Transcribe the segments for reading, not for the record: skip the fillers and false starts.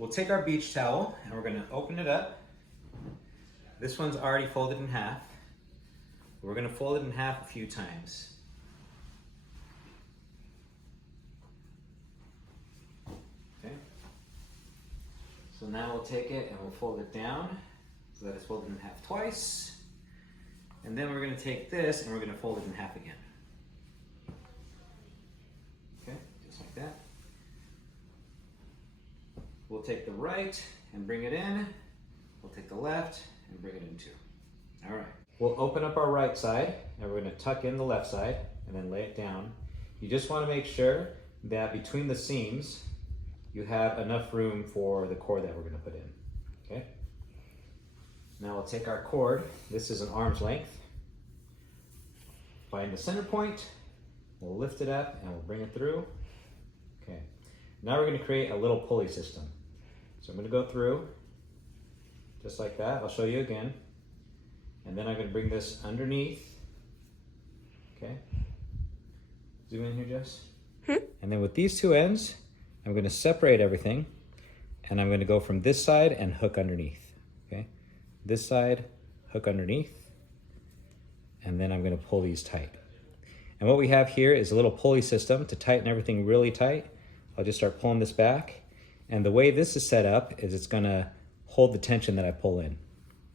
we'll take our beach towel and we're gonna open it up. This one's already folded in half. We're gonna fold it in half a few times. Okay. So now we'll take it and we'll fold it down so that it's folded in half twice. And then we're gonna take this and we're gonna fold it in half again. Okay, just like that. We'll take the right and bring it in. We'll take the left and bring it in too. All right. We'll open up our right side and we're gonna tuck in the left side and then lay it down. You just wanna make sure that between the seams, you have enough room for the cord that we're gonna put in, okay? Now we'll take our cord. This is an arm's length. Find the center point. We'll lift it up and we'll bring it through. Okay. Now we're gonna create a little pulley system. So I'm gonna go through just like that. I'll show you again. And then I'm gonna bring this underneath. Okay. Zoom in here, Jess. And then with these two ends, I'm gonna separate everything and I'm gonna go from this side and hook underneath. Okay. This side, hook underneath. And then I'm gonna pull these tight. And what we have here is a little pulley system to tighten everything really tight. I'll just start pulling this back. And the way this is set up is it's gonna hold the tension that I pull in.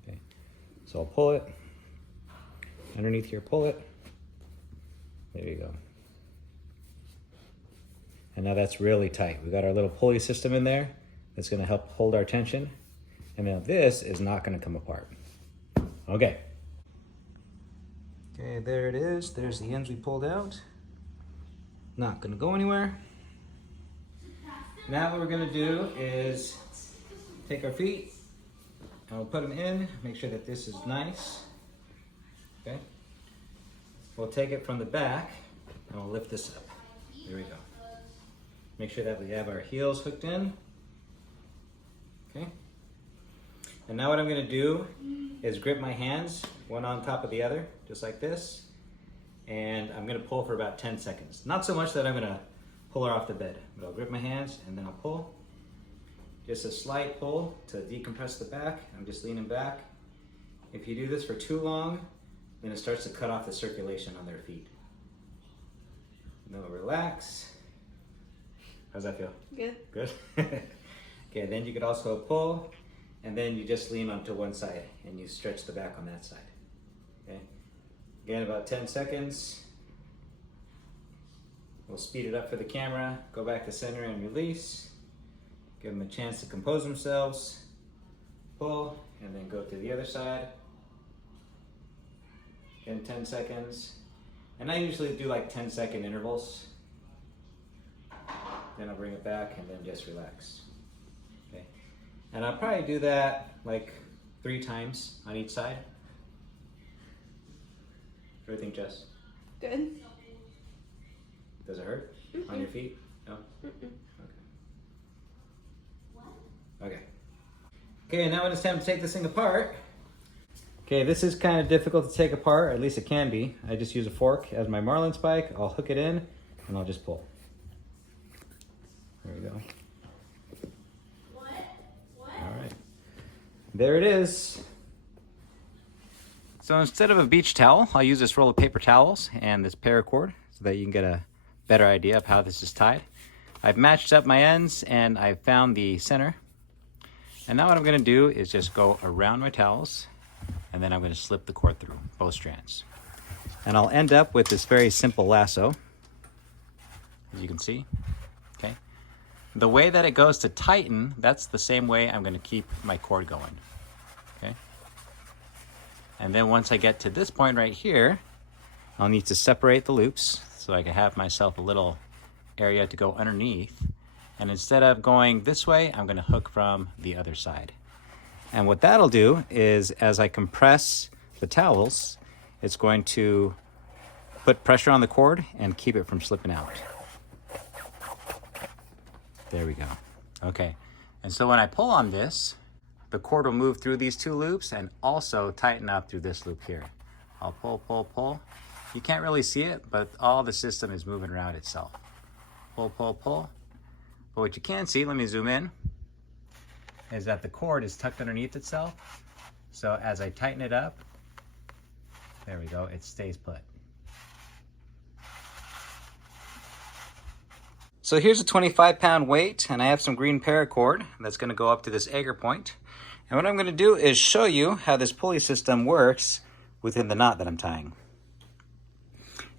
Okay. So I'll pull it, underneath here, pull it. There you go. And now that's really tight. We got our little pulley system in there that's gonna help hold our tension. And now this is not gonna come apart. Okay. Okay, there it is. There's the ends we pulled out. Not gonna go anywhere. Now what we're gonna do is take our feet and we'll put them in, make sure that this is nice. Okay. We'll take it from the back and we'll lift this up. There we go. Make sure that we have our heels hooked in. Okay. And now what I'm gonna do is grip my hands, one on top of the other, just like this. And I'm gonna pull for about 10 seconds. Not so much that I'm gonna pull her off the bed, but I'll grip my hands and then I'll pull. Just a slight pull to decompress the back. I'm just leaning back. If you do this for too long, then it starts to cut off the circulation on their feet. Then we'll relax. How's that feel? Good. Good? Okay, then you could also pull, and then you just lean onto one side and you stretch the back on that side. Okay? Again, about 10 seconds. We'll speed it up for the camera, go back to center and release. Give them a chance to compose themselves. Pull, and then go to the other side. Again, 10 seconds. And I usually do like 10-second intervals. Then I'll bring it back and then just relax. Okay. And I'll probably do that like 3 times on each side. What do you think, Jess? Good. Does it hurt on your feet? No? Okay. Okay. Okay, now when it's time to take this thing apart. Okay, this is kind of difficult to take apart, or at least it can be. I just use a fork as my marlin spike. I'll hook it in and I'll just pull. There we go. All right. There it is. So instead of a beach towel, I'll use this roll of paper towels and this paracord so that you can get a better idea of how this is tied. I've matched up my ends and I've found the center. And now what I'm gonna do is just go around my towels and then I'm gonna slip the cord through both strands. And I'll end up with this very simple lasso, as you can see, okay? The way that it goes to tighten, that's the same way I'm gonna keep my cord going, okay? And then once I get to this point right here, I'll need to separate the loops so I can have myself a little area to go underneath. And instead of going this way, I'm gonna hook from the other side. And what that'll do is as I compress the towels, it's going to put pressure on the cord and keep it from slipping out. There we go. Okay. And so when I pull on this, the cord will move through these 2 loops and also tighten up through this loop here. I'll pull, pull, pull. You can't really see it, but all the system is moving around itself. Pull, pull, pull. But what you can see, let me zoom in. is that the cord is tucked underneath itself. So as I tighten it up, there we go, it stays put. So here's a 25-pound weight, and I have some green paracord that's going to go up to this anchor point. And what I'm going to do is show you how this pulley system works within the knot that I'm tying.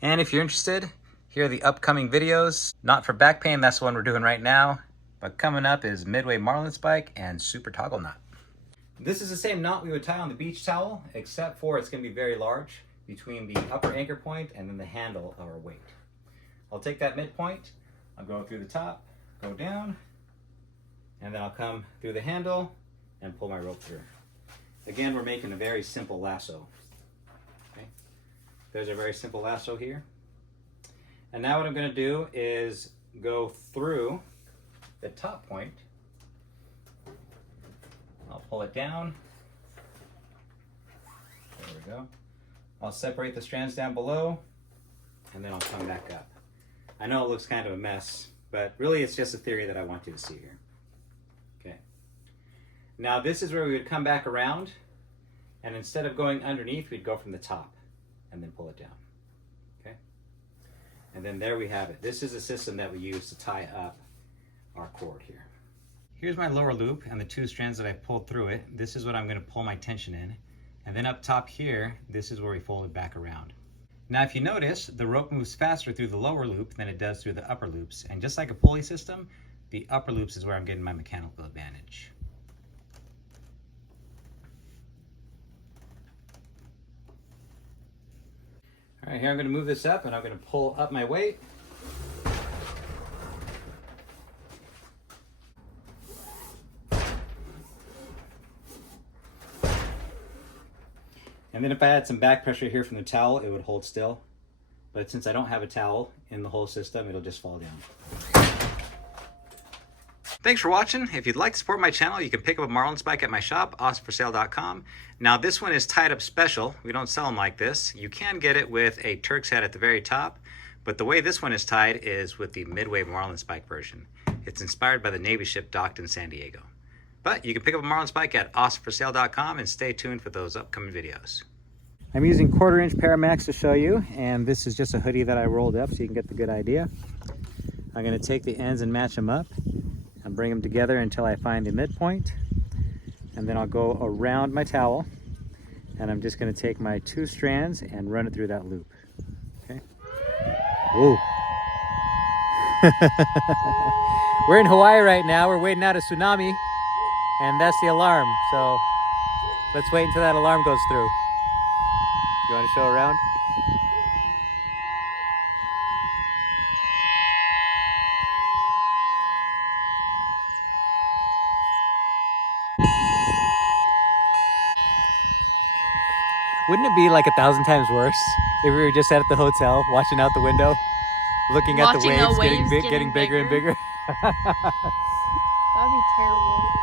And if you're interested, here are the upcoming videos. Knot for back pain, that's the one we're doing right now. But coming up is midway marlin spike and super toggle knot. This is the same knot we would tie on the beach towel, except for it's going to be very large between the upper anchor point and then the handle of our weight. I'll take that midpoint, I'll go through the top, go down, and then I'll come through the handle and pull my rope through. Again, we're making a very simple lasso. Okay? There's a very simple lasso here. And now what I'm going to do is go through the top point. I'll pull it down. There we go. I'll separate the strands down below, and then I'll come back up. I know it looks kind of a mess, but really it's just a theory that I want you to see here. Okay. Now this is where we would come back around, and instead of going underneath, we'd go from the top and then pull it down. Okay. And then there we have it. This is a system that we use to tie up our cord here. Here's my lower loop and the 2 strands that I pulled through it. This is what I'm going to pull my tension in. And then up top here, this is where we fold it back around. Now if you notice, the rope moves faster through the lower loop than it does through the upper loops. And just like a pulley system, the upper loops is where I'm getting my mechanical advantage. All right, here I'm going to move this up and I'm going to pull up my weight. And then if I had some back pressure here from the towel, it would hold still. But since I don't have a towel in the whole system, it'll just fall down. Thanks for watching. If you'd like to support my channel, you can pick up a marlin spike at my shop, awesomeforsale.com. Now this one is tied up special. We don't sell them like this. You can get it with a Turk's head at the very top, but the way this one is tied is with the midway marlin spike version. It's inspired by the Navy ship docked in San Diego. But you can pick up a marlin spike at awesomeforsale.com and stay tuned for those upcoming videos. I'm using 1/4-inch Paramax to show you, and this is just a hoodie that I rolled up so you can get the good idea. I'm going to take the ends and match them up and bring them together until I find the midpoint. And then I'll go around my towel, and I'm just going to take my 2 strands and run it through that loop. Okay. Whoa. We're in Hawaii right now. We're waiting out a tsunami. And that's the alarm, so let's wait until that alarm goes through. You want to show around? Wouldn't it be like 1,000 times worse if we were just at the hotel, watching out the window, looking at the waves, getting bigger and bigger? That'd be terrible.